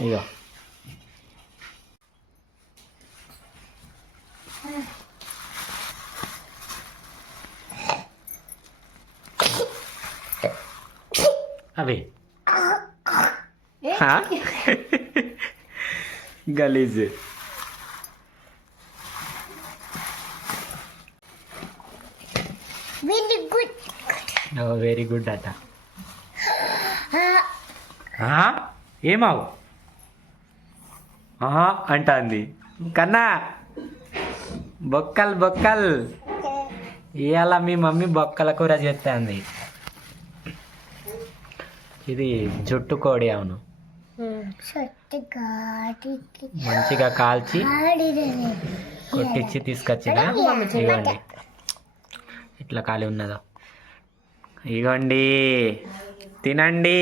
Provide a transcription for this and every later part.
ఇగో అవి హా? గలీజ్ వెరీ గుడ్ వెరీ గుడ్ అట ఆ? ఏమావు ఆహా అంటాంది. కన్నా బొక్కల్ బొక్కల్. ఇవాళ మీ మమ్మీ బొక్కల కూర చేస్తుంది ఇది జుట్టు కోడి అవును. మంచిగా కాల్చి కొట్టించి తీసుకొచ్చిన. ఇగోండి. ఇట్లా ఖాళీ ఉన్నదా? ఇగోండి. తినండి.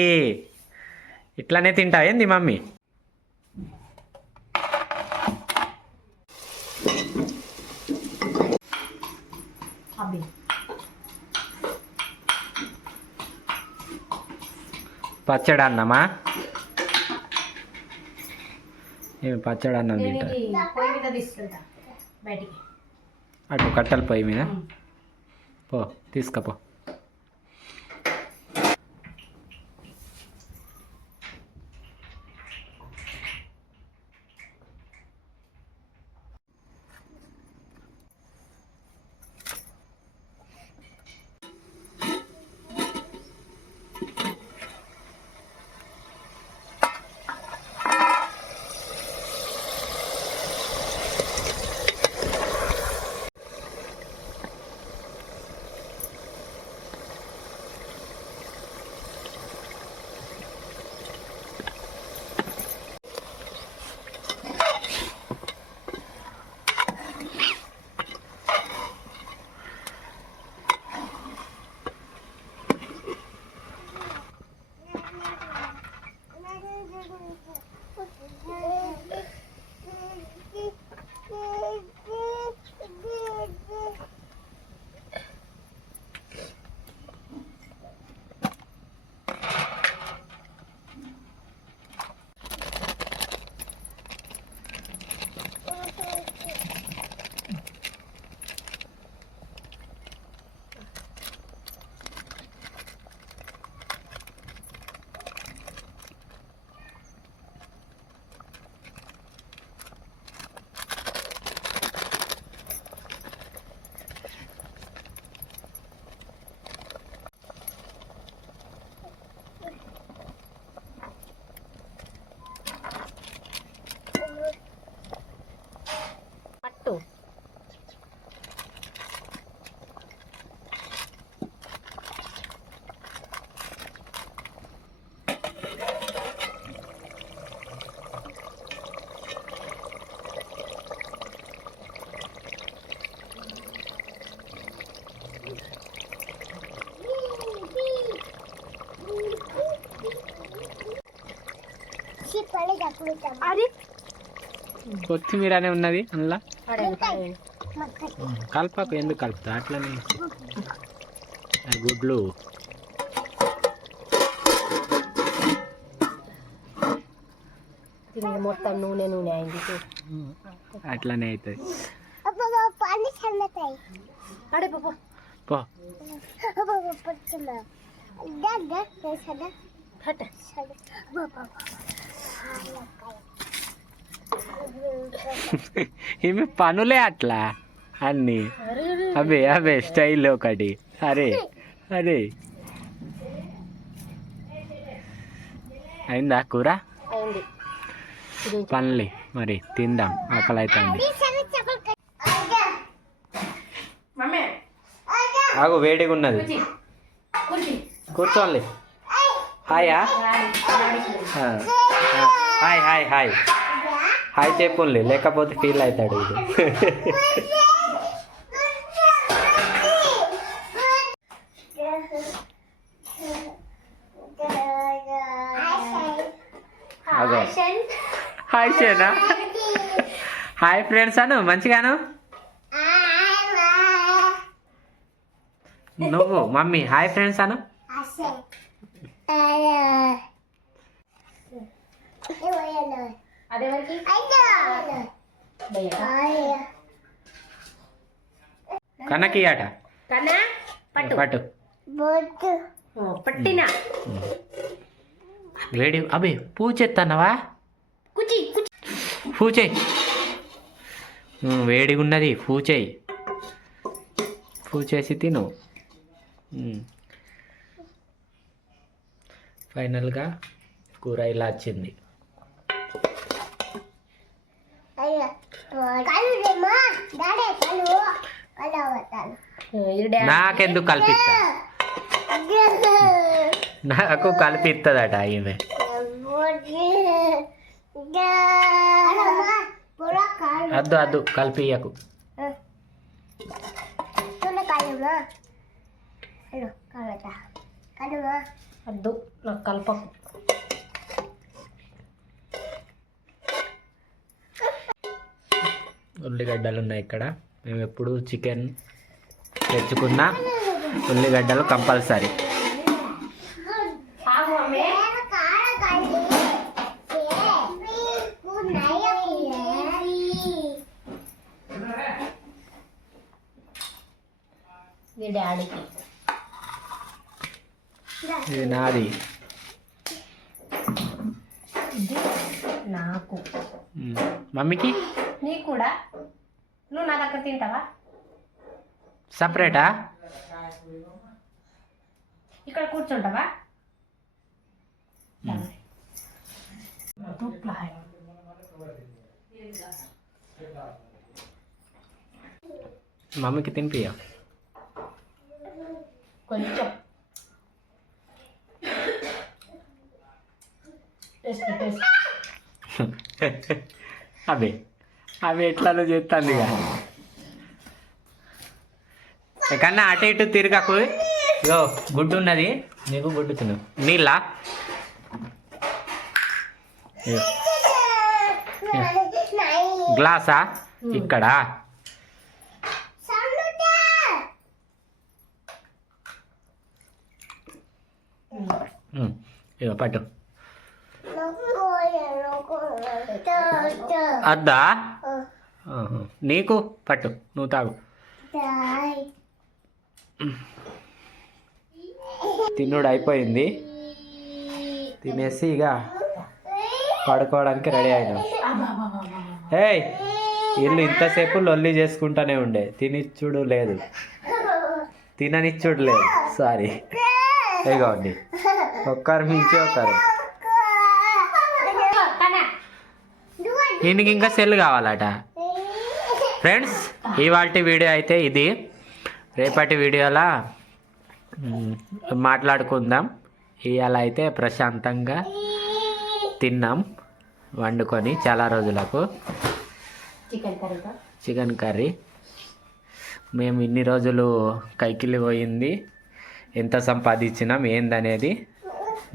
ఇట్లానే తింటా ఏంది మమ్మీ? పచ్చడి అన్నమా ఏమి పచ్చడి అన్నం నేను తింటా అటు కట్టెల పొయ్యి మీద? పో తీసుకపో. అరే. కొత్తిమీరనే ఉన్నది అందులో కలపకు ఎందుకు కలుపుతా? అట్లనే. గుడ్లు. మొత్తం నూనె నూనె అయింది అట్లనే అవుతుంది పో ఇవి పనులే అట్లా? అన్నీ. అవే అవే స్టైల్ ఒకటి. అరే అరే. అయిందా కూర? పనులే మరి తిందాం. ఆకలి అవుతుంది ఆగు వేడిగా ఉన్నది. కుర్చీ. కూర్చోండి. హాయా. Hi hi hi. హాయ్ చెప్పుండి లేకపోతే ఫీల్ అవుతాడు ఇది. అగో. హాయ్ షేనా హాయ్ ఫ్రెండ్స్ అను మంచిగాను నువ్వు మమ్మీ హాయ్ ఫ్రెండ్స్ అను? అదేవరికి కన్నకి ఆట. కన్నా? పట్టు. పట్టు. పట్టిన? వేడి అబే పూచెత్తన్నవా? కుచి కుచి. పూచేయి. వేడిగా ఉన్నది పూచేయి. పూచేసి తిను. ఫైనల్గా కూర ఇలా వచ్చింది. నాకెందుకు కల్పిస్తా నాకు కల్పిస్తుందట ఈమె అద్దు అద్దు కలిపియకు వద్దు నాకు కలపకు ఉల్లిగడ్డలు ఉన్నాయి ఇక్కడ. మేము ఎప్పుడు చికెన్ తెచ్చుకున్నా ఉల్లిగడ్డలు కంపల్సరీ. ఇది నాది. నాకు. మమ్మీకి? నీకు కూడా? నువ్వు నా దగ్గర తింటావా? సపరేటా? ఇక్కడ కూర్చుంటావా. మమ్మీకి తినిపియ కొంచెం. Taste taste. అవి అవి ఎట్లా చేస్తుంది ఇక. కన్నా అటు ఇటు తిరగకు. యో గుడ్డు ఉన్నది. నీకు గుడ్డు తిను. నీళ్ళ గ్లాసా? ఇక్కడ? ఇగో పట్టు. అద్దా. నీకు? పట్టు. నువ్వు తాగు. తిన్నుడు అయిపోయింది. తినేసి ఇక పడుకోవడానికి రెడీ అయినాం. ఏయ్ ఇల్లు ఇంతసేపు లొల్లి చేసుకుంటానే ఉండే. తినిచ్చుడు లేదు. తిననిచ్చుడు లేదు. సారీ. ఇగోండి ఒక్కరు మించి ఒకరు దీనికి ఇంకా సెల్ కావాలట. ఫ్రెండ్స్ ఇవాళ వీడియో అయితే ఇది. రేపటి వీడియోలా మాట్లాడుకుందాం. ఇవాళ అయితే ప్రశాంతంగా తిన్నాం వండుకొని చాలా రోజులకు. Chicken curry. మేము ఇన్ని రోజులు కైకిలి పోయింది. ఎంత సంపాదించినాం ఏందనేది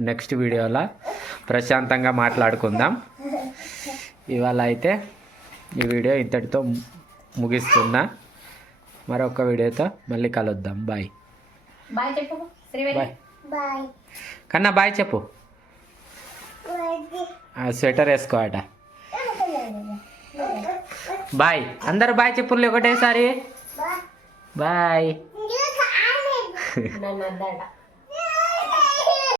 నెక్స్ట్ వీడియోలో ప్రశాంతంగా మాట్లాడుకుందాం. ఇవాళ అయితే ఈ వీడియో ఇంతటితో ముగిస్తున్నా. మరొక వీడియోతో మళ్ళీ కలుద్దాం. బాయ్ బాయ్ చెప్పు. శ్రీవేణి. బాయ్ బాయ్ కన్నా బాయ్ చెప్పు. ఆ స్వెటర్ వేసుకో అట బాయ్ అందరు బాయ్ చెప్పుర్లు ఒకటేసారి. బాయ్ నన్ను అద్దాడ